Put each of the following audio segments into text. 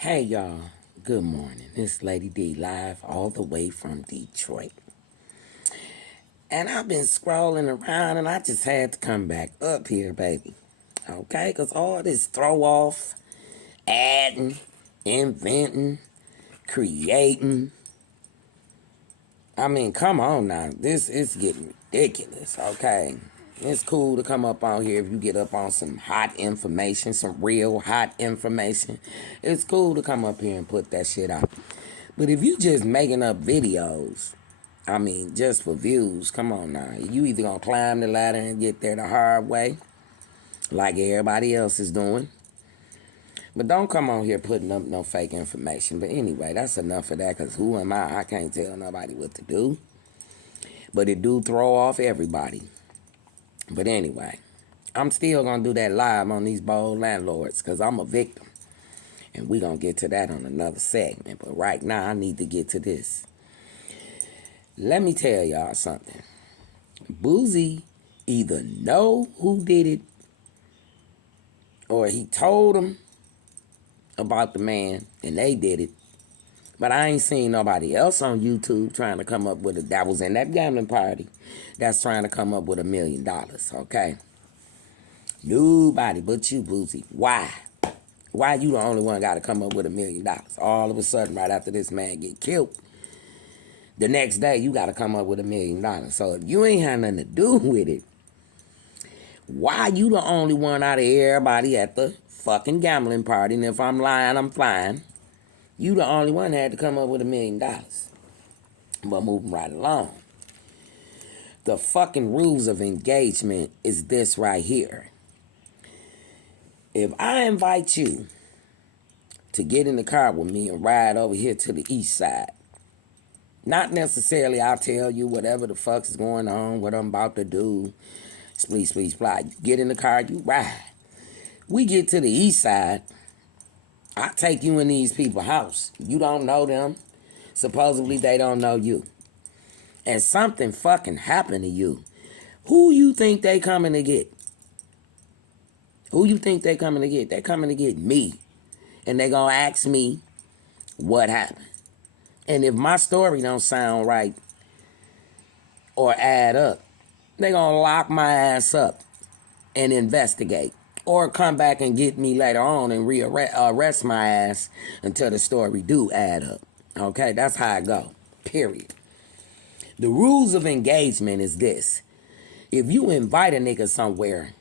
Hey y'all, good morning. It's Lady D live all the way from Detroit. And I've been scrolling around and I just had to come back up here, baby. Okay, because all this throw off, adding, inventing, creating. I mean, come on now. This is getting ridiculous, okay? It's cool to come up on here if you get up on some hot information, some real hot information. It's cool to come up here and put that shit out. But if you just making up videos, I mean, just for views, come on now. You either gonna climb the ladder and get there the hard way, like everybody else is doing. But don't come on here putting up no fake information. But anyway, that's enough of that, because who am I? I can't tell nobody what to do. But it do throw off everybody. But anyway, I'm still going to do that live on these bold landlords because I'm a victim. And we're going to get to that on another segment. But right now, I need to get to this. Let me tell y'all something. Boosie either know who did it or he told them about the man and they did it. But I ain't seen nobody else on YouTube trying to come up with it that was in that gambling party that's trying to come up with $1 million, okay? Nobody but you, Boosie. Why? Why you the only one got to come up with $1 million? All of a sudden, right after this man get killed, the next day you got to come up with $1 million. So if you ain't had nothing to do with it, why you the only one out of everybody at the fucking gambling party? And if I'm lying, I'm flying. You the only one that had to come up with $1 million. But moving right along. The fucking rules of engagement is this right here. If I invite you to get in the car with me and ride over here to the east side, not necessarily I'll tell you whatever the fuck's going on, what I'm about to do, splee, fly. Get in the car, you ride. We get to the east side, I take you in these people's house. You don't know them. Supposedly they don't know you. And something fucking happened to you. Who you think they coming to get? Who you think they coming to get? They coming to get me. And they gonna ask me what happened. And if my story don't sound right or add up, they gonna lock my ass up and investigate. Or come back and get me later on and arrest my ass until the story do add up. Okay, that's how I go. Period. The rules of engagement is this. If you invite a nigga somewhere,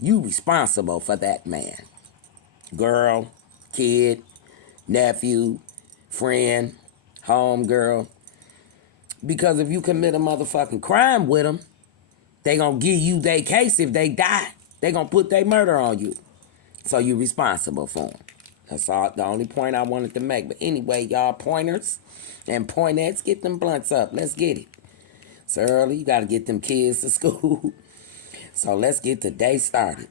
you responsible for that man. Girl, kid, nephew, friend, home girl. Because if you commit a motherfucking crime with them, they gonna give you their case if they die. They gonna put their murder on you. So you responsible for them. That's all, the only point I wanted to make. But anyway, y'all pointers and pointettes, get them blunts up. Let's get it. It's early. You got to get them kids to school. So let's get the day started.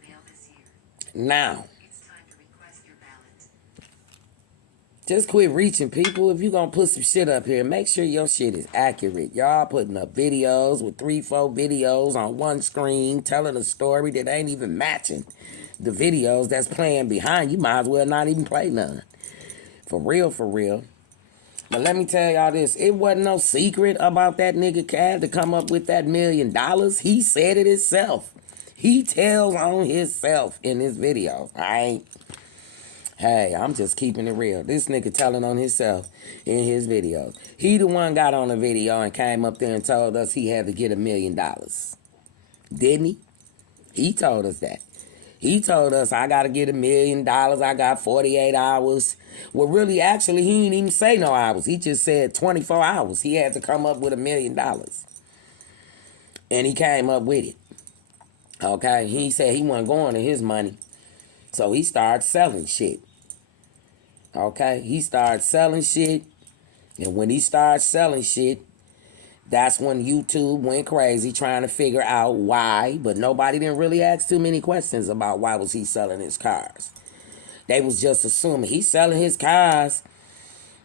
Now, just quit reaching, people. If you going to put some shit up here, make sure your shit is accurate. Y'all putting up videos with 3-4 videos on one screen telling a story that ain't even matching the videos that's playing behind. You might as well not even play none. For real, for real. But let me tell y'all this. It wasn't no secret about that nigga Cav to come up with that $1 million. He said it himself. He tells on himself in his videos. Hey, I'm just keeping it real. This nigga telling on himself in his videos. He the one got on the video and came up there and told us he had to get $1 million. Didn't he? He told us that. He told us, I got to get $1 million. I got 48 hours. Well, really, actually, he didn't even say no hours. He just said 24 hours. He had to come up with $1 million. And he came up with it. Okay? He said he wasn't going to his money. So he started selling shit. Okay? He started selling shit. And when he started selling shit, that's when YouTube went crazy trying to figure out why, but nobody didn't really ask too many questions about why was he selling his cars. They was just assuming he's selling his cars.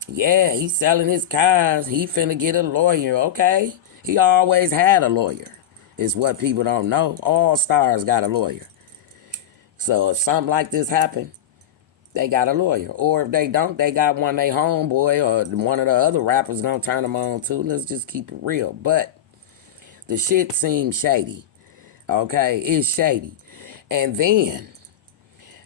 Yeah, he's selling his cars. He finna get a lawyer, okay? He always had a lawyer, is what people don't know. All stars got a lawyer. So if something like this happened, they got a lawyer. Or if they don't, they got one they homeboy or one of the other rappers gonna turn them on too. Let's just keep it real. But the shit seems shady. Okay, it's shady. And then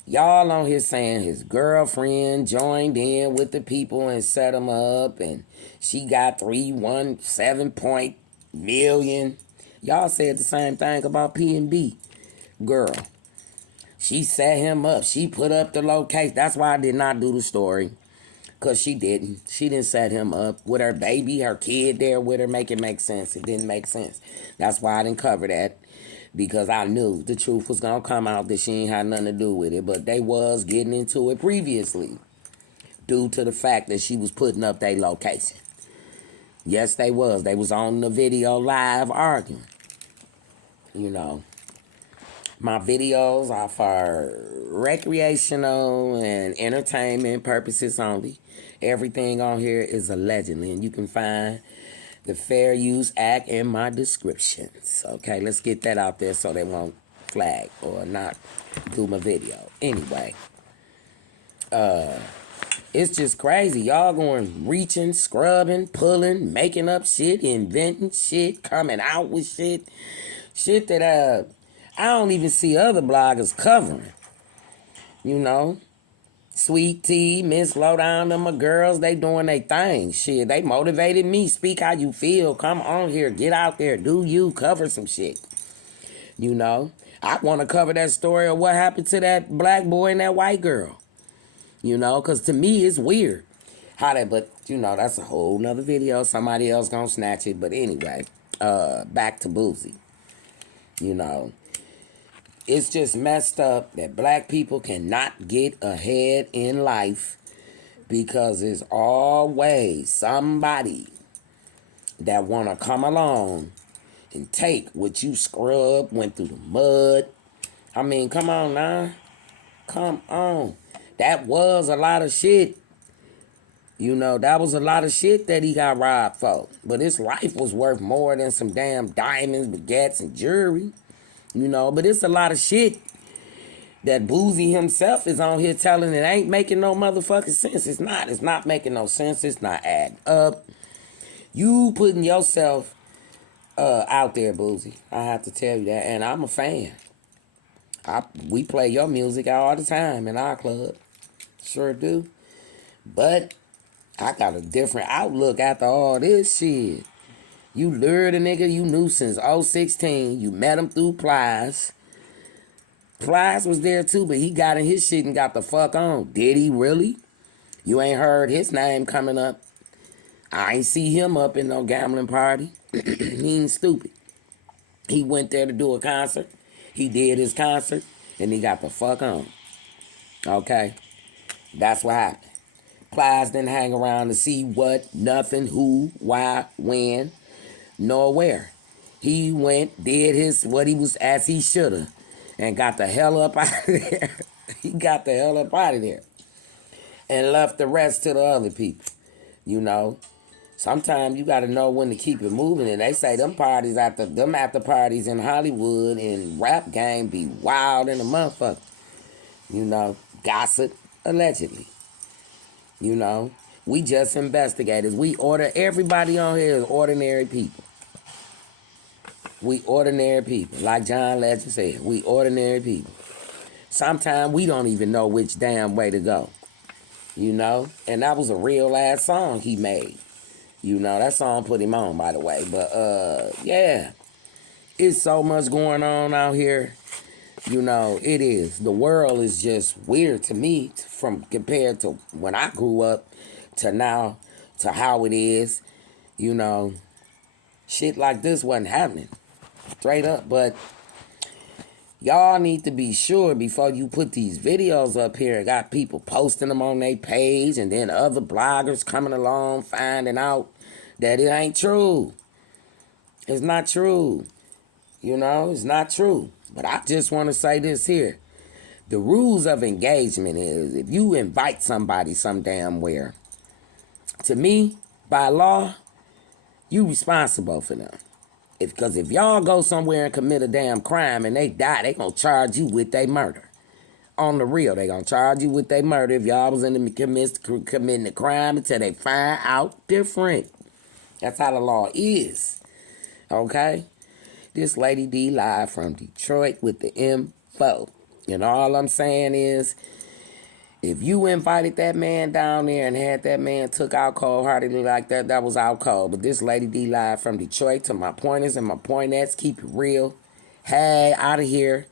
y'all on here saying his girlfriend joined in with the people and set him up, and she got 317 point million. Y'all said the same thing about P&B girl. She set him up. She put up the location. That's why I did not do the story. Because she didn't. She didn't set him up with her baby, her kid there with her. Make it make sense. It didn't make sense. That's why I didn't cover that. Because I knew the truth was going to come out that she ain't had nothing to do with it. But they was getting into it previously. Due to the fact that she was putting up their location. Yes, they was. They was on the video live arguing. You know. My videos are for recreational and entertainment purposes only. Everything on here is allegedly, and you can find the Fair Use Act in my descriptions. Okay, let's get that out there so they won't flag or not do my video. Anyway, it's just crazy. Y'all going reaching, scrubbing, pulling, making up shit, inventing shit, coming out with shit. Shit that I don't even see other bloggers covering. You know? Sweet Tea, Miss Lowdown, them my girls, they doing their thing. Shit, they motivated me. Speak how you feel. Come on here. Get out there. Do you. Cover some shit. You know? I want to cover that story of what happened to that black boy and that white girl. You know? Because to me, it's weird. But, you know, that's a whole nother video. Somebody else gonna snatch it. But anyway, back to Boosie. You know? It's just messed up that black people cannot get ahead in life because there's always somebody that want to come along and take what you scrubbed, went through the mud. I mean, come on now. Come on. That was a lot of shit. You know, that was a lot of shit that he got robbed for. But his life was worth more than some damn diamonds, baguettes, and jewelry. You know, but it's a lot of shit that Boosie himself is on here telling it ain't making no motherfucking sense. It's not. It's not making no sense. It's not adding up. You putting yourself out there, Boosie. I have to tell you that. And I'm a fan. We play your music all the time in our club. Sure do. But I got a different outlook after all this shit. You lured a nigga you knew since 2016. You met him through Plies. Plies was there too, but he got in his shit and got the fuck on. Did he really? You ain't heard his name coming up. I ain't see him up in no gambling party. He ain't stupid. He went there to do a concert. He did his concert, and he got the fuck on. Okay? That's what happened. Plies didn't hang around to see what, nothing, who, why, when. Nor where. He went, did what he was as he should have, and got the hell up out of there. He got the hell up out of there. And left the rest to the other people. You know. Sometimes you gotta know when to keep it moving. And they say them after parties in Hollywood and rap game be wild in the motherfucker. You know. Gossip, allegedly. You know. We just investigators. We order everybody on here is ordinary people. We ordinary people. Like John Legend said, we ordinary people. Sometimes we don't even know which damn way to go. You know? And that was a real ass song he made. You know, that song put him on, by the way. But, yeah. It's so much going on out here. You know, it is. The world is just weird to me from compared to when I grew up to now to how it is. You know, shit like this wasn't happening. Straight up. But y'all need to be sure before you put these videos up here and got people posting them on their page and then other bloggers coming along finding out that it ain't true. It's not true. You know, it's not true. But I just want to say this here. The rules of engagement is if you invite somebody some damn where, to me, by law, you responsible for them. Because if y'all go somewhere and commit a damn crime and they die, they gonna charge you with their murder. on the real. They gonna charge you with their murder if y'all was in the committing the crime until they find out different. That's how the law is. Okay? This Lady D live from Detroit with the info. And all I'm saying is, if you invited that man down there and had that man took out cold-heartedly like that, that was out cold. But this Lady D live from Detroit, to my pointers and my pointettes, keep it real. Hey, out of here.